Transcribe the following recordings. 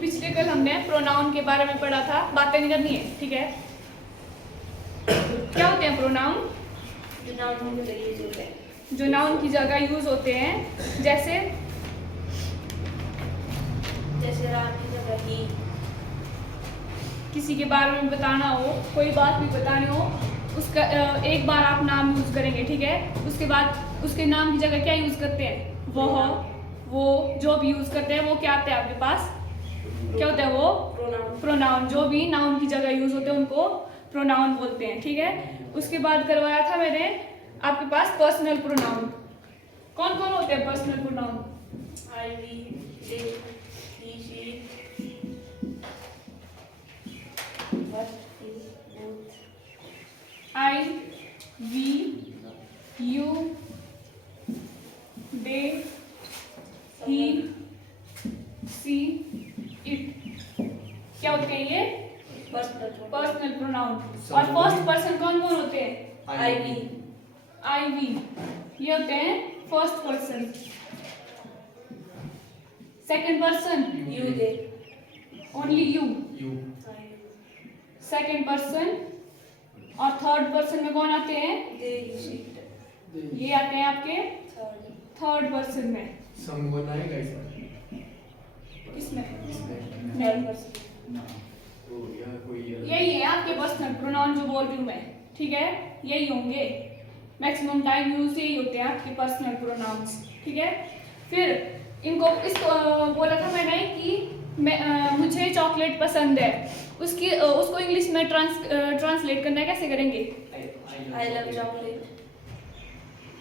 पिछले कल हमने प्रोनाउन के बारे में पढ़ा था, बातें नहीं करनी है, ठीक है। क्या होते हैं प्रोनाउन? जो नाउन की जगह यूज होते हैं, जैसे राम की जगह ही। किसी के बारे में बताना हो, कोई बात भी बतानी हो, उसका एक बार आप नाम यूज करेंगे, ठीक है। उसके बाद उसके नाम की जगह क्या यूज करते हैं? वो जो भी यूज करते हैं वो क्या आते हैं आपके पास? क्या होता है वो? प्रोनाउन। जो भी नाउन की जगह यूज होते हैं उनको प्रोनाउन बोलते हैं, ठीक है। उसके बाद करवाया था मैंने आपके पास पर्सनल प्रोनाउन। कौन कौन होते हैं personal pronoun? I, we, they, he, she, I, we, you, they, he, she, it. क्या होते हैं ये? Personal pronoun. और फर्स्ट पर्सन कौन कौन होते हैं? आई, वी, ये होते हैं first person. Second person you, they, only you, second person. और थर्ड पर्सन में कौन आते हैं? दे, ही, शी, ये आते हैं आपके थर्ड पर्सन में। समवन आएगा इसमें? किसमें? नहीं। तो या कोई यही है आपके पर्सनल प्रोनाउन जो बोल रही हूँ मैं, ठीक है। यही होंगे, मैक्सिमम टाइम यूज यही होते हैं आपके पर्सनल प्रोनाउंस, ठीक है। फिर इसको बोला था मैंने कि मुझे चॉकलेट पसंद है, उसको इंग्लिश में ट्रांसलेट करना है, कैसे करेंगे? I love chocolate.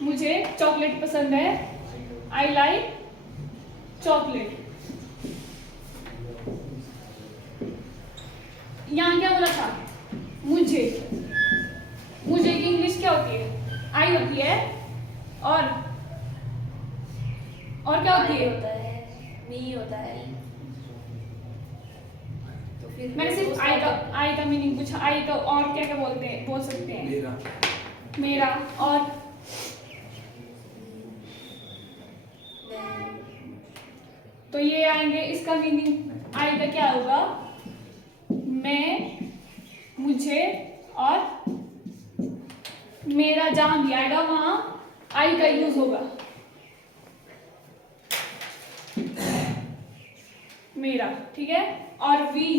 मुझे चॉकलेट पसंद है, आई लाइक चॉकलेट। यहाँ क्या बोला था? मुझे की इंग्लिश क्या होती है? आई होती है। और क्या होती है? होता है, मी होता है। तो फिर मैंने सिर्फ आई का मीनिंग पूछा। आई का और क्या क्या बोल सकते हैं? मेरा। और तो ये आएंगे, इसका मीनिंग आई का क्या होगा? मैं, मुझे और मेरा। जहां भी आएगा वहां आई का यूज होगा। मेरा, ठीक है। और वी,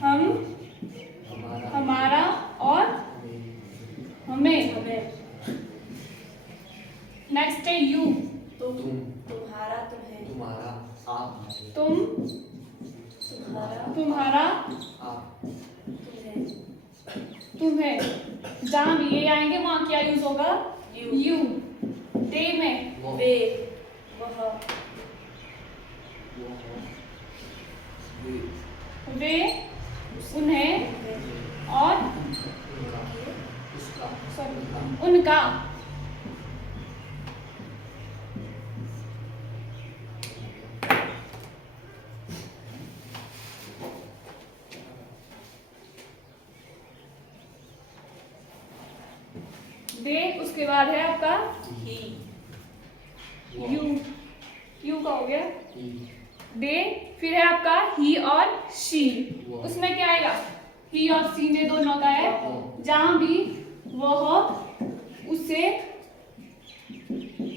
हम, हमारा और हमें। नेक्स्ट है यू, तुम, तुम्हारा, तुम्हें, तुम्हारा, आप, तुम, तुम्हारा, आप, तुम्हें, तुम्हें। जहां भी ये आएंगे वहां क्या यूज होगा? यू। दे में वे, वह, वे, उन्हें और उनका। दे, उसके बाद है आपका ही, यू का हो गया दे। फिर है आपका ही और शी। उसमें क्या आएगा? ही और सी में दोनों का है। जहां भी वह, उसे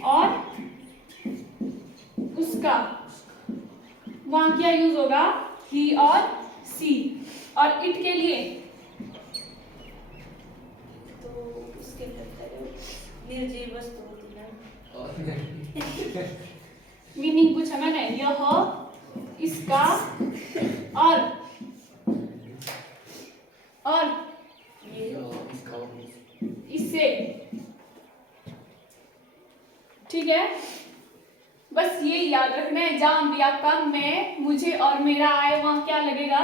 और उसका, वहां क्या यूज होगा? ही और सी। और इट के लिए तो उसके अंदर निर्जीव वस्तु होती है। मीनिंग पूछा मैंने। यह, इसका और इससे, ठीक है। बस ये याद रखना है, जहां भी आपका मैं, मुझे और मेरा आए वहां क्या लगेगा?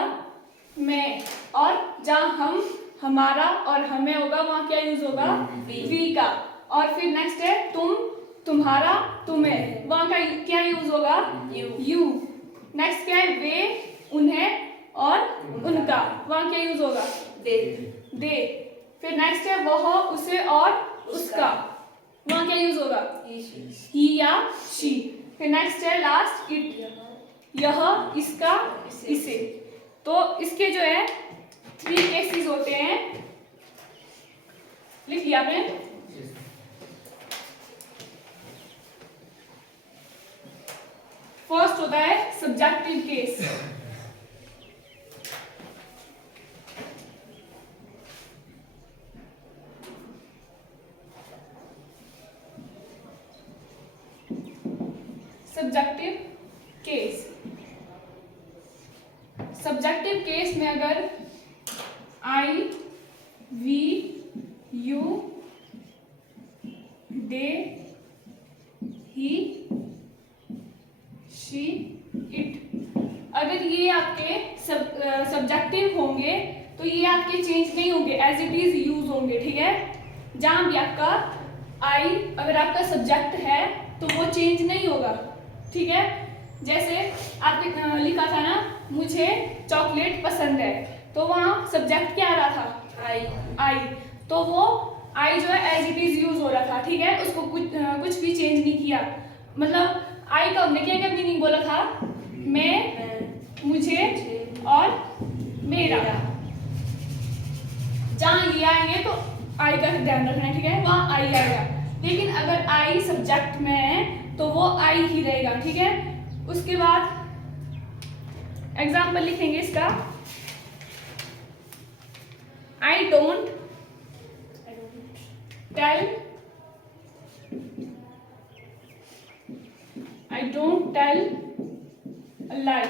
मैं। और जहां हम, हमारा और हमें होगा वहां क्या यूज होगा? वी का। और फिर नेक्स्ट है तुम, तुम्हारा, तुम्हें, वहां का क्या यूज होगा? यू। नेक्स्ट क्या है? वे, उन्हें और उनका, वहां क्या यूज होगा? दे। फिर नेक्स्ट है वह, उसे और उसका, वहां क्या यूज होगा? ही या शी। फिर नेक्स्ट है लास्ट इट, यह, इसका, इसे। तो इसके जो है 3 केसेस होते हैं, लिख लिया आपने। फर्स्ट होता है subjective case. Subjective case, subjective case में अगर I, we, you, they, he, she, it, अगर ये आपके सब्जेक्टिव होंगे तो ये आपके चेंज नहीं होंगे, एज इट इज यूज होंगे, ठीक है। जहां भी आपका आई अगर आपका सब्जेक्ट है तो वो चेंज नहीं होगा, ठीक है। जैसे आपने लिखा था ना, मुझे चॉकलेट पसंद है, तो वहाँ सब्जेक्ट क्या आ रहा था, आई, तो वो आई जो है एज इट इज यूज हो रहा था, ठीक है। उसको कुछ भी चेंज नहीं किया। मतलब आई का हमने क्या क्या मीनिंग बोला था, मैं, मुझे और मेरा। जहाँ ये आएंगे तो आई का ध्यान रखना है, ठीक है, वहाँ आई आएगा। लेकिन अगर आई सब्जेक्ट में है तो वो आई ही रहेगा, ठीक है। उसके बाद एग्जाम्पल लिखेंगे इसका, I don't tell, I don't tell a lie.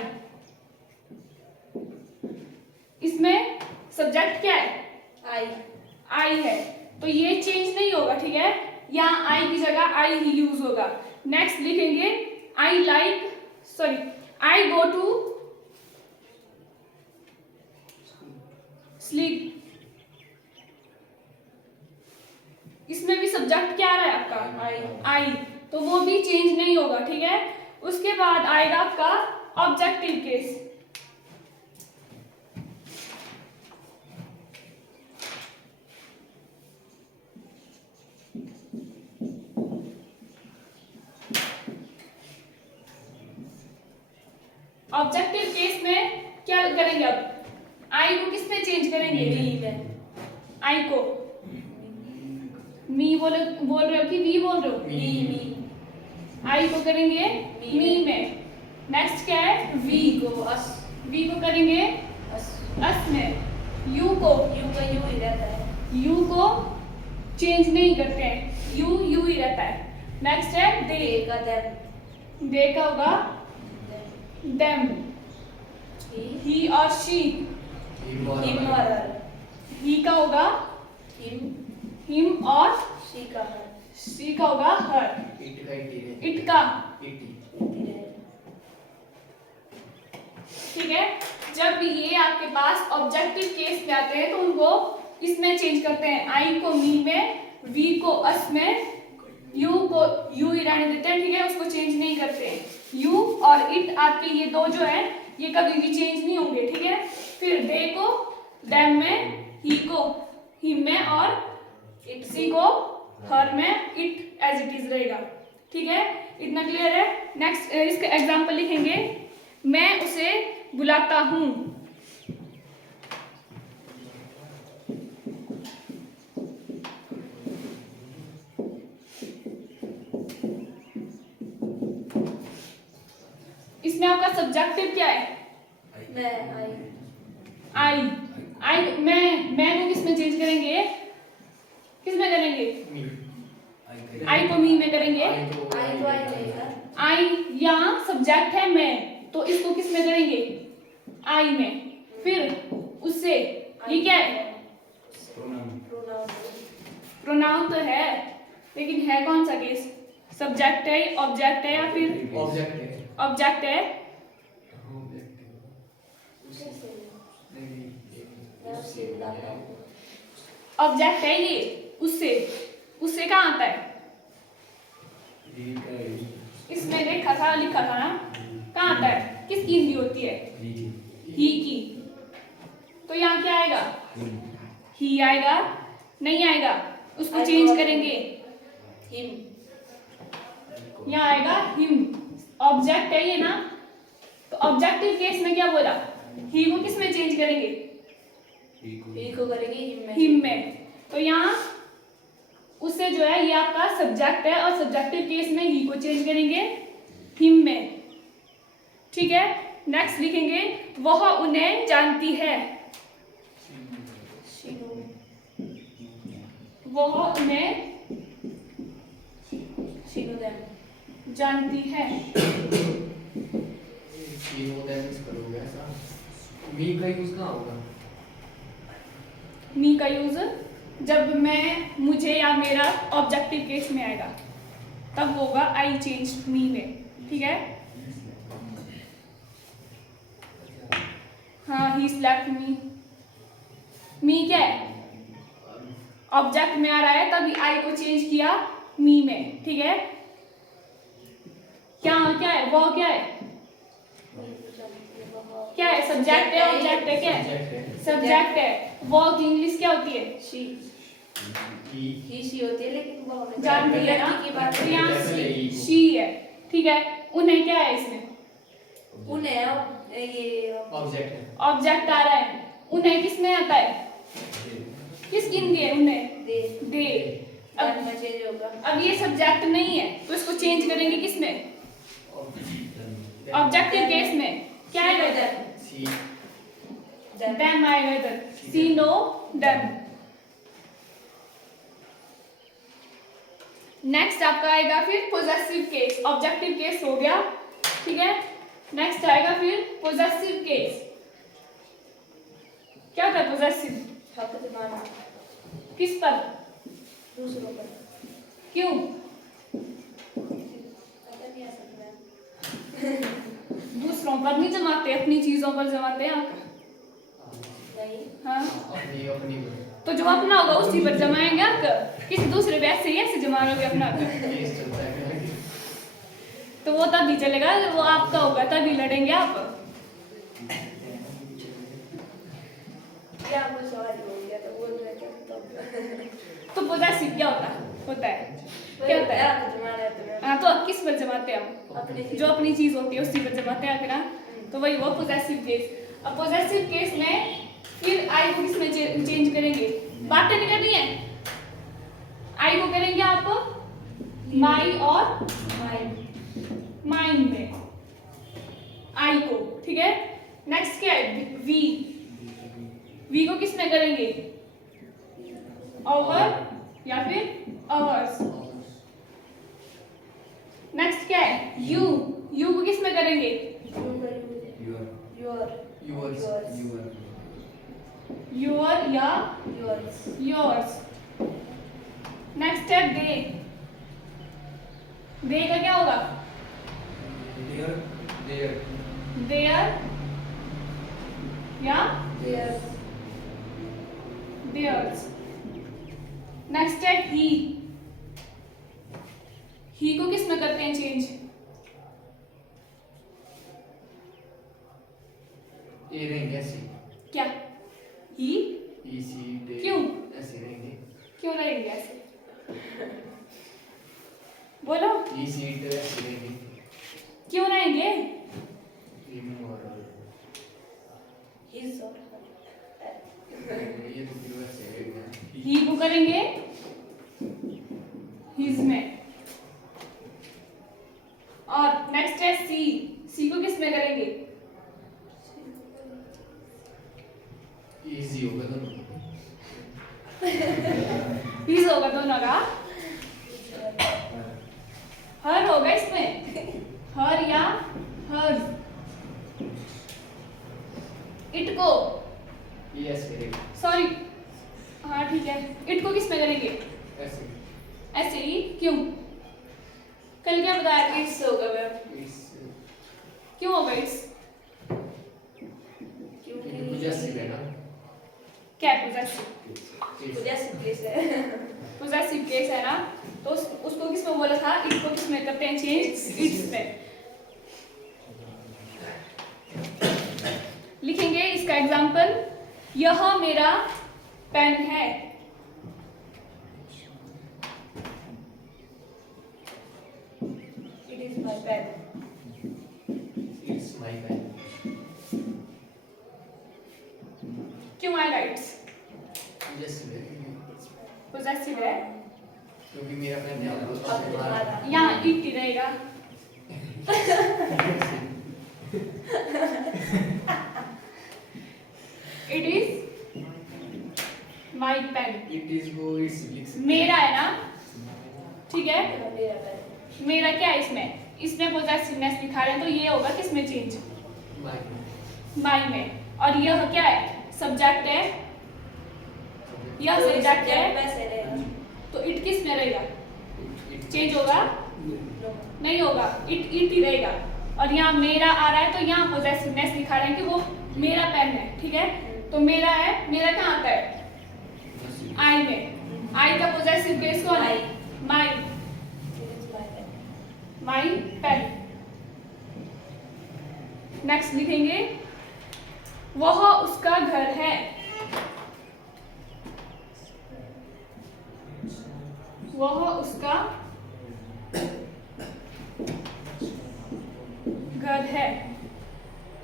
इसमें सब्जेक्ट क्या है, आई है, तो ये चेंज नहीं होगा, ठीक है। यहाँ आई की जगह आई ही यूज होगा। नेक्स्ट लिखेंगे I like, sorry, I go to sleep. इसमें भी सब्जेक्ट क्या आ रहा है आपका, आई, तो वो भी चेंज नहीं होगा, ठीक है। उसके बाद आएगा आपका ऑब्जेक्टिव केस। ऑब्जेक्टिव केस में क्या करेंगे, अब आई को किस में चेंज करेंगे, वी में। आई को मी बोल रहे हो कि वी बोल रहे हो, मी। आई को करेंगे मी में। नेक्स्ट क्या है, वी को अस, वी को करेंगे अस में। यू को यू ही रहता है, यू को चेंज नहीं करते हैं, यू ही रहता है। नेक्स्ट है दे का, दे का होगा them, he और she, him और her, he का होगा him और she का होगा her, it का, ठीक है। जब भी ये आपके पास ऑब्जेक्टिव केस में आते हैं तो उनको इसमें चेंज करते हैं, आई को मी में, वी को अस में, यू को यू ही रहने देते हैं, ठीक है, उसको चेंज नहीं करते हैं। यू और इट आपके ये दो जो है ये कभी भी चेंज नहीं होंगे, ठीक है। फिर दे को देम में, ही को हिम में और सी को हर में, इट एज इट इज रहेगा, ठीक है। इतना क्लियर है। नेक्स्ट इसका एग्जांपल लिखेंगे, मैं उसे बुलाता हूँ। इसमें आपका सब्जेक्टिव क्या है, आई। मैं को किस में चेंज करेंगे, किस में करेंगे, आई को मी में करेंगे। आई यहाँ सब्जेक्ट है मैं, तो इसको किस में करेंगे, आई में। फिर उससे ये क्या है, प्रोनाउन तो है, लेकिन है कौन सा केस, सब्जेक्ट है, ऑब्जेक्ट है या फिर ऑब्जेक्ट है। ऑब्जेक्ट है ये, उससे कहाँ आता है, इसमें देखा था, लिखा था ना, कहाँ आता है, किसकी हिंदी होती है, ही की। तो यहाँ क्या आएगा, ही आएगा, नहीं आएगा, उसको चेंज करेंगे, यहाँ आएगा हिम, ऑब्जेक्ट है ये ना, तो ऑब्जेक्टिव केस में क्या बोला, ही को किस में चेंज करेंगे, ही को करेंगे हिम में। हिम में। तो यहाँ उससे जो है ये आपका सब्जेक्ट है और सब्जेक्टिव केस में ही को चेंज करेंगे हिम में। ठीक है, नेक्स्ट लिखेंगे वह उन्हें जानती है, शी नो, वह उन्हें शी नो देम, जानती है। करोगे ऐसा, मी का यूज कहाँ होगा? मी का यूज जब मैं, मुझे या मेरा ऑब्जेक्टिव केस में आएगा तब होगा आई चेंज मी में। ठीक है, हाँ ही स्लैप्ड मी, मी क्या है, ऑब्जेक्ट में आ रहा है तभी आई को चेंज किया मी में। ठीक है, क्या क्या है, वो क्या है, क्या है, सब्जेक्ट है, ऑब्जेक्ट है, क्या है, सब्जेक्ट है। वो की इंग्लिश क्या होती है, शी, ही शी होती है, लेकिन वो हमें जानती है ना, की बात तो यहाँ शी है। ठीक है, उन्हें क्या है इसमें, उन्हें ये ऑब्जेक्ट है, ऑब्जेक्ट आ रहा है, उन्हें किस में आता है, किस किनके, उन्हें दे, दे। अब में चेंज होगा। अब ये सब्जेक्ट नहीं है तो इसको चेंज करेंगे किस में, ऑब्जेक्टिव केस में। क्या आएगा इधर, सी, देम आएगा इधर, सी नो देम। नेक्स्ट आपका आएगा फिर पोजेसिव केस, ऑब्जेक्टिव केस हो गया। ठीक है, नेक्स्ट आएगा फिर पोजेसिव केस। क्या होता है पोजेसिव, हक जमाना किस पर, दूसरों पर, क्यों, पता नहीं आ सकता। दूसरों पर नहीं जमाते, अपनी चीजों पर जमाते हैं आप। नहीं, हाँ, अपनी अपनी तो जो अपना होगा उसी पर जमाएंगे आप, किसी दूसरे पे ऐसे ही ऐसे जमा लोगे अपना कर। केस चलता है। तो वो तभी चलेगा, वो आपका होगा तभी लड़ेंगे आप। क्या कुछ और हो गया तो बोल रहे क्या तो पोजेसिव क्या होता है क्या होता है, हक जमाना है तुम्हें हाँ, तो अब किस पर जमाते हैं हम, अपनी जो अपनी चीज होती है उसी पर जमाते हैं ना। तो वही वो पोजेसिव केस। अब पोजेसिव केस में फिर आई को किसमें चेंज करेंगे, बातें नहीं करनी है, आई को करेंगे आप माई और माइंड में, आई को। ठीक है, नेक्स्ट क्या है, वी, वी को किसमें करेंगे, ओवर या फिर अवर्स। नेक्स्ट क्या है, यू, यू को किसमें करेंगे, योर या योर्स। नेक्स्ट है दे, दे का क्या होगा, देयर या देयर्स। नेक्स्ट है ही को किस में करते हैं चेंज, ये रहेंगे ऐसे, क्या, ही, इसी डे क्यों? ऐसे रहेंगे, क्यों रहेंगे ऐसे, बोलो इसी डे ऐसे रहेंगे, क्यों रहेंगे, ये तो फिर वैसे रहेगा। ही को करेंगे हिज में। और नेक्स्ट है सी, सी को किस में करेंगे, इजी होगा दोनों, हिज होगा दोनों का, हर होगा इसमें, हर या हर। इट को, ये ऐसे रहेगा, सॉरी, हाँ ठीक है, इट को किस में करेंगे, ऐसे, ऐसे ही, क्यों, कल क्या बताया था, इससे होगा मैम, इस क्यों होगा इट्स, क्योंकि पोजेसिव है ना, क्या है पोजेसिव, पोजेसिव केस है ना, तो उसको किस में बोला था, इट को किस में करते हैं चेंज, इट्स में। लिखेंगे इसका एग्जाम्पल, यह मेरा पेन है, it is my pen, my pen. क्यों आएगा इट्स? पोजेसिव है क्योंकि मेरा पेन है और तुम्हारा। यहाँ इट ही रहेगा। It is my pen. It is वो इट्स लिख सकते मेरा है ना, ठीक है। मेरा पेन। मेरा क्या है इसमें? इसमें पोजेसिवनेस दिखा रहे हैं, तो ये होगा किसमें चेंज? माई माई में। और यह क्या है? सब्जेक्ट है, यह सब्जेक्ट है, वैसे रहेगा। तो इट किस में रहेगा? चेंज होगा? नो। नहीं होगा, इट इट ही रहेगा। और यहाँ मेरा आ रहा है, तो यहाँ पोजेसिवनेस दिखा रहे हैं कि वो मेरा पेन है, ठीक है। तो मेरा है, मेरा कहाँ आता है? आई में। आई का पोजेसिव केस कौन है? My. It is my pen. My pen. Next लिखेंगे वह उसका घर है। वह उसका घर है।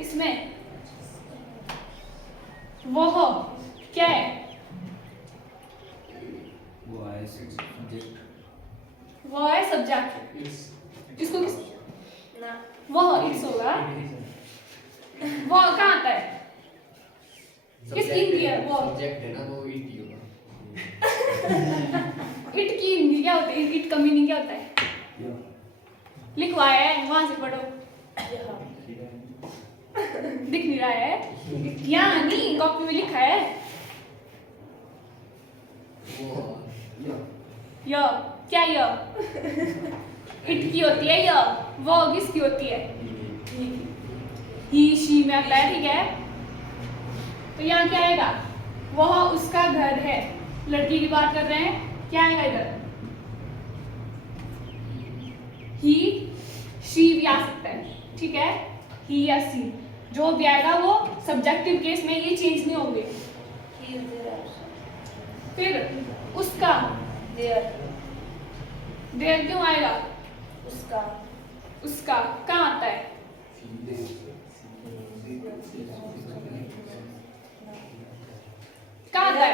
इसमें वह क्या है? वो है सब्जेक्ट। वह है सब्जेक्ट। इट्स इसको किस? ना। वह इट्स होगा। वह कहाँ आता है? किसकी हिंदी है वो? सब्जेक्ट है ना, वो इट ही होगा। इट की हिंदी क्या होती है? इट का मीनिंग क्या होता है? लिखवाया है, वहां से पढ़ो। यहाँ। दिख नहीं रहा है? यहाँ नहीं, कॉपी में लिखा है। वो य क्या य? इट की होती है य। वो किसकी होती है? ही शी में आता है, ठीक है। तो यहाँ क्या आएगा? वह उसका घर है। लड़की की बात कर रहे हैं, क्या आएगा इधर? ही शी भी आ सकता है, ठीक है। ही या सी जो भी आएगा वो सब्जेक्टिव केस में ये चेंज नहीं होंगे। He is there. फिर उसका There. देर क्यों आएगा? उसका। उसका कहाँ आता है? कहाँ आता है?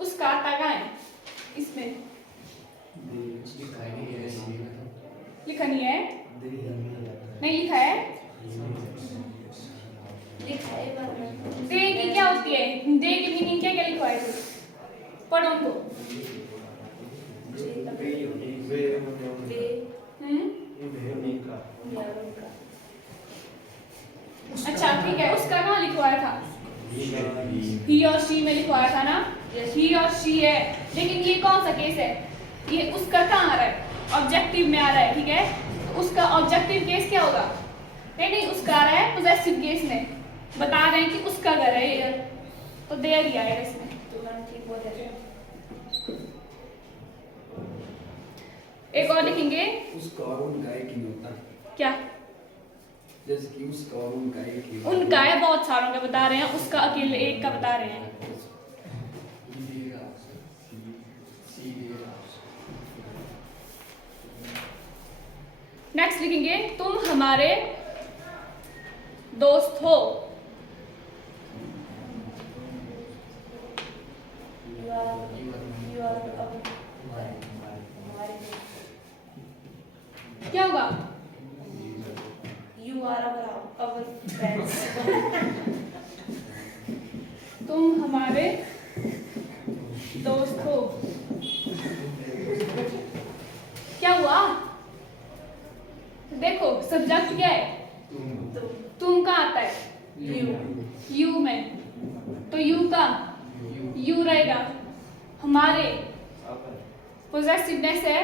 उसका आता कहाँ है? इसमें लिखा ही नहीं है हिंदी में तो। लिखा नहीं है? नहीं लिखा है? लिखा है पर दे की क्या होती है? दे की मीनिंग क्या क्या लिखा है? पढ़ो उनको। वे हम्म? या उनका। अच्छा ठीक है, उसका कहाँ लिखवाया था? ही और शी में लिखवाया था ना? ही और शी है, लेकिन ये कौन सा केस है? ये उसका कहाँ आ रहा है? ऑब्जेक्टिव में आ रहा है, ठीक है। तो उसका ऑब्जेक्टिव केस क्या होगा? नहीं उसका आ रहा है पोजेसिव केस में। बता रहे हैं कि उसका घर है ये, तो देयर ही आएगा इसमें। तुरंत ठीक हो जाएगा। एक और लिखेंगे, उसका और उनका एक ही होता है। क्या? जैसे कि उसका और उनका एक ही होता है। उनका है, बहुत सारों का बता रहे हैं, उसका अकेले एक का बता रहे हैं। नेक्स्ट लिखेंगे तुम हमारे दोस्त हो। You are क्या होगा? You are our friends. तुम हमारे दोस्त हो। क्या हुआ? देखो सब्जेक्ट क्या है? तुम कहाँ आता है? यू में। तो यू का यू रहेगा। हमारे पोजेसिवनेस है,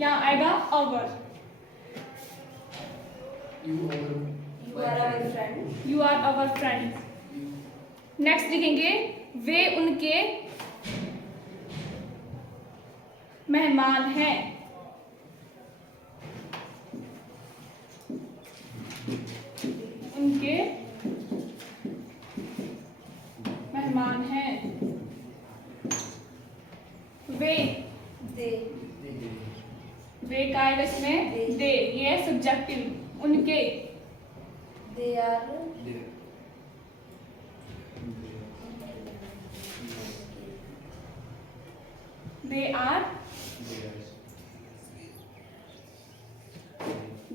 यहाँ आएगा our. You are our friend. You are our friend. Next लिखेंगे वे उनके मेहमान हैं। उनके ऑब्जेक्टिव उनके, They are There. They are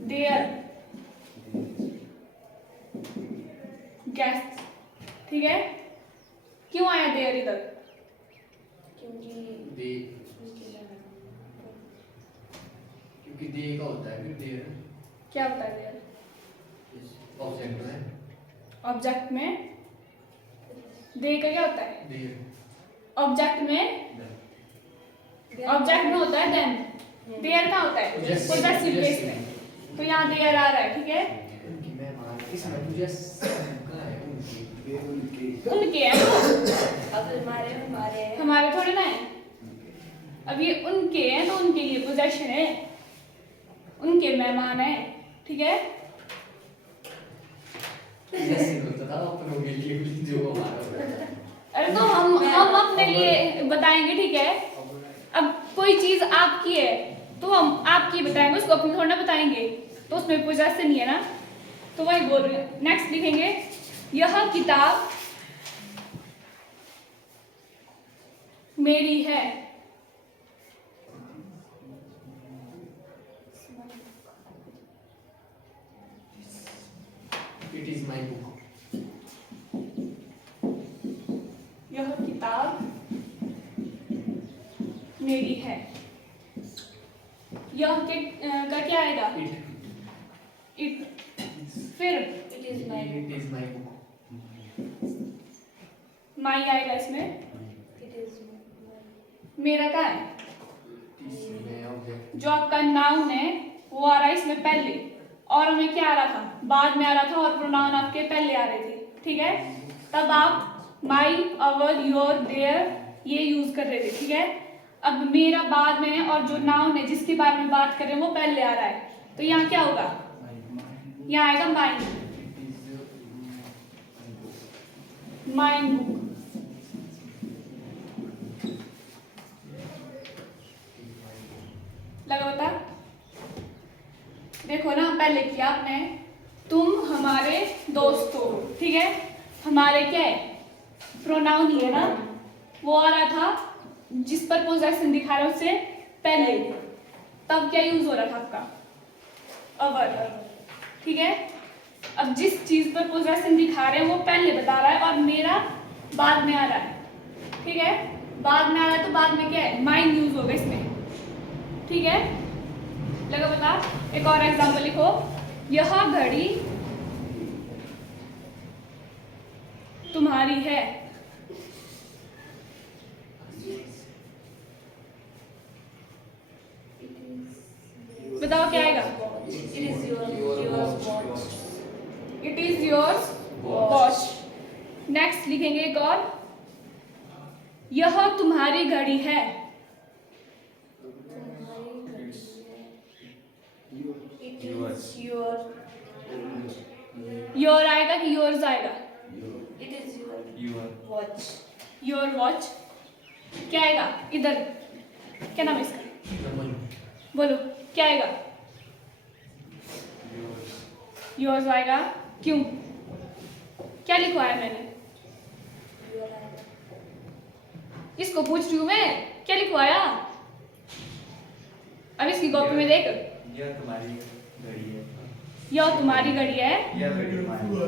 there guest. ठीक है, क्यों आया देयर इधर? क्योंकि दे, क्योंकि दे का होता है फिर देर क्या होता है देयर? ऑब्जेक्ट में ऑब्जेक्ट में दे का क्या होता है? देर ऑब्जेक्ट में होता है देन, देयर का होता है पोजेसिव केस में, तो यहाँ देयर आ रहा है। ठीक है, उनकी मैं मान इसमें मुझे का है उनकी ये उनके उनके है, अब हमारे हैं। हमारे थोड़े ना है। अब ये उनके हैं तो उनके लिए पोजेशन है, उनके मेहमान है। ठीक है, जैसे होता था अपनों के लिए जो हमारा होता है। अरे तो हम अपने लिए बताएंगे। ठीक है, अब कोई चीज आपकी है तो हम आपकी बताएंगे, उसको अपनी थोड़ा ना बताएंगे, तो उसमें पोजेशन नहीं है ना, तो वही बोल रहे हैं। नेक्स्ट लिखेंगे, यह किताब मेरी है। It is my book. यह किताब मेरी है। यह के का क्या आएगा? इट। फिर It is my It is my book. माई आएगा इसमें। It is my मेरा का है, मैं ऑब्जेक्ट जो आपका नाउन है वो आ रहा है इसमें पहले, और हमें क्या आ रहा था? बाद में आ रहा था, और प्रोनाउन आपके पहले आ रहे थे। ठीक है, तब आप माई, अवर, योर, देयर ये यूज कर रहे थे। ठीक है, अब मेरा बाद में है, और जो नाउन है जिसके बारे में बात कर रहे हैं वो पहले आ रहा है, तो यहाँ क्या होगा? यहाँ आएगा माइंड, माइंड बुक। लगा बता? देखो ना, पहले किया आपने, तुम हमारे दोस्त हो। ठीक है, हमारे क्या है? प्रोनाउन ही है ना, वो आ रहा था जिस पर पोजेशन दिखा रहा है उससे पहले, तब क्या यूज हो रहा था आपका? अवर। ठीक है, अब जिस चीज पर पोजेशन दिखा रहे हैं वो पहले बता रहा है, और मेरा बाद में आ रहा है। ठीक है, बाद में आ रहा है तो बाद में क्या है? माइंड यूज होगा इसमें। ठीक है, लगा बता? एक और एग्जांपल लिखो, यह घड़ी तुम्हारी है। बताओ क्या आएगा? It is yours watch. It is yours watch. Next लिखेंगे एक और, यह तुम्हारी घड़ी है। It is your योर आएगा कि योर्स आएगा? It is your watch. Your watch क्या आएगा? इधर क्या नाम है इसका? रमन बोलो क्या आएगा? योर्स आएगा। क्यों? क्या लिखवाया मैंने? इसको पूछ रही हूँ मैं, क्या लिखवाया? अब इसकी कॉपी में देख, यह तुम्हारी घड़ी है। यह तुम्हारी घड़ी है, यह घड़ी तुम्हारी है।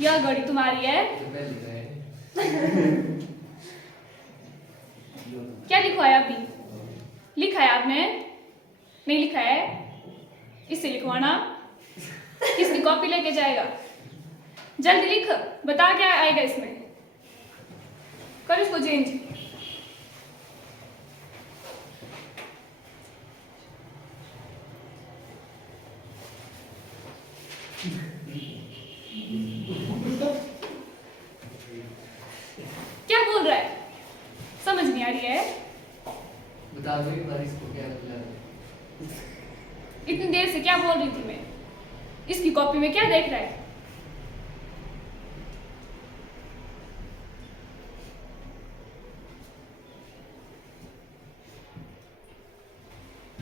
यह घड़ी तुम्हारी है। जो पहले है क्या लिखवाया अभी? लिखा है आपने? नहीं लिखा है, इससे लिखवाना। किसकी कॉपी लेके जाएगा? जल्दी लिख, बता क्या आएगा इसमें, कर इसको चेंज। क्या बोल रहा है? समझ नहीं आ रही है? बता दो एक बार इसको क्या बोला है। इतनी देर से क्या बोल रही थी मैं? इसकी कॉपी में क्या देख रहा है?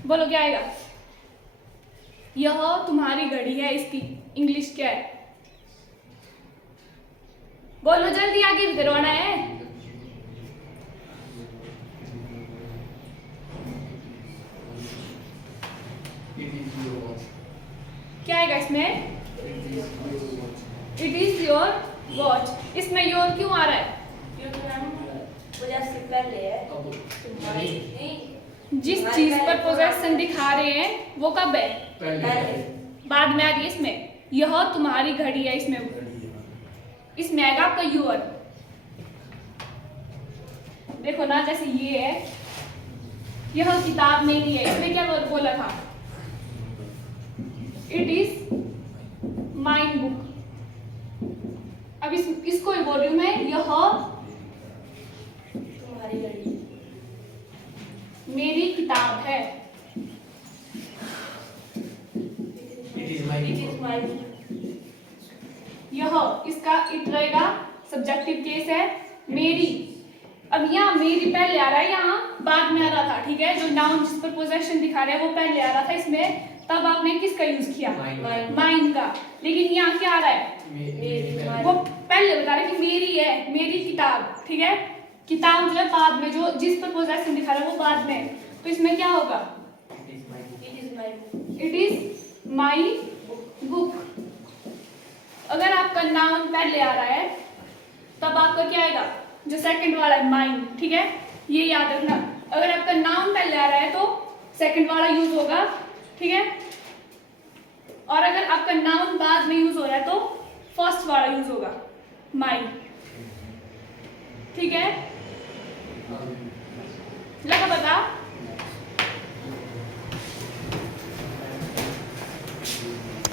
बोलो क्या आएगा? यह तुम्हारी घड़ी है, इसकी इंग्लिश क्या है? बोलो जल्दी, आगे भी करवाना है। It is your watch. क्या आएगा इसमें? It is your watch. It is your watch. इसमें योर क्यों आ रहा है? क्योंकि मैम वजह से पहले है अब तुम्हारी नहीं जिस चीज पर पोजेशन दिखा रहे हैं वो कब है? पहले बाद में आ रही है इसमें। यह तुम्हारी घड़ी है, इसमें आएगा आपका योर। देखो ना, जैसे ये है, यह किताब मेरी है, इसमें क्या बोला था? It is mine book. अब इसको ही बोल रही हूं मैं, यह तुम्हारी घड़ी मेरी किताब है। It is my it book. Is my यह, इसका इट रहेगा, सब्जेक्टिव केस है। मेरी, अब यहाँ मेरी पहले आ रहा है, यहाँ बाद में आ रहा था, ठीक है? जो नाउन जिस पर पोजेशन दिखा रहे हैं वो पहले आ रहा था इसमें, तब आपने किसका यूज किया? Mine. माइन का। लेकिन यहाँ क्या आ रहा है? मेरी वो पहले बता रहे कि मेरी है, मेरी किताब, ठीक है? किताब जो है बाद में, जो जिस पर पोजेशन दिखा रहा है वो बाद में, तो इसमें क्या होगा? It is my book. It is my book it is my book. अगर आपका नाउन पहले आ रहा है तब आपका क्या आएगा? जो सेकंड वाला है माइन, ठीक है? ये याद रखना। अगर आपका नाउन पहले आ रहा है तो सेकंड वाला यूज होगा, ठीक है? और अगर आपका नाउन बाद में यूज हो रहा है तो फर्स्ट वाला यूज होगा, माइन, ठीक है? लगा पता?